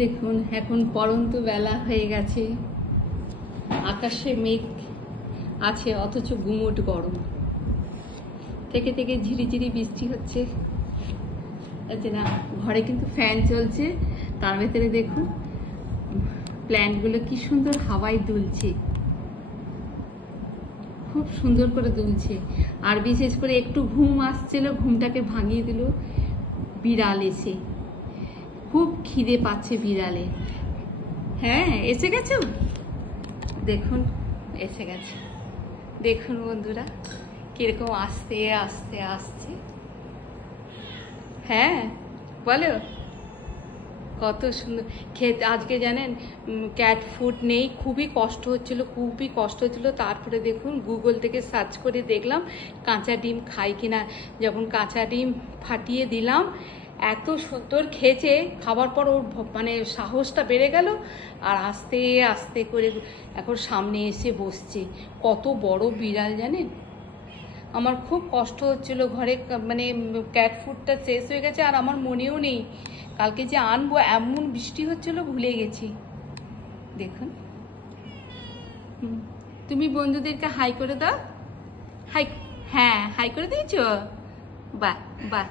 দেখুন এখন পড়ন্ত বেলা হয়ে গেছে, আকাশে মেঘ আছে অথচ গুমোট গরম, থেকে থেকে ঝিরিঝিরি বৃষ্টি হচ্ছে। না, ঘরে কিন্তু ফ্যান চলছে, তার ভেতরে দেখুন প্ল্যান্টগুলো কি সুন্দর হাওয়ায় দুলছে, খুব সুন্দর করে দুলছে। আর বিশেষ করে একটু ঘুম আসছিল, ঘুমটাকে ভাঙিয়ে দিল বিড়াল এসে। খুব খিদে পাচ্ছে বিড়ালে। হ্যাঁ, এসে গেছো, দেখুন এসে গেছে। দেখুন বন্ধুরা কিরকম আস্তে আস্তে আসছে। হ্যাঁ বলো, কত সুন্দর খেতে। আজকে জানেন ক্যাট ফুড নেই, খুবই কষ্ট হচ্ছিল। তারপরে দেখুন গুগল থেকে সার্চ করে দেখলাম কাঁচা ডিম খাই কিনা। যখন কাঁচা ডিম ফাটিয়ে দিলাম, এত সুন্দর খেয়েছে। খাবার পর ওর মানে সাহসটা বেড়ে গেল, আর আস্তে আস্তে করে এখন সামনে এসে বসছে। কত বড় বিড়াল জানেন। আমার খুব কষ্ট হচ্ছিল, ঘরে মানে ক্যাট ফুডটা শেষ হয়ে গেছে, আর আমার মনেও নেই কালকে যে আনবো। এমন বৃষ্টি হচ্ছিল, ভুলে গেছি। দেখুন, তুমি বন্ধুদেরকে হাই করে দাও। হাই, হ্যাঁ হাই করে দিয়েছো। বাহ বাহ।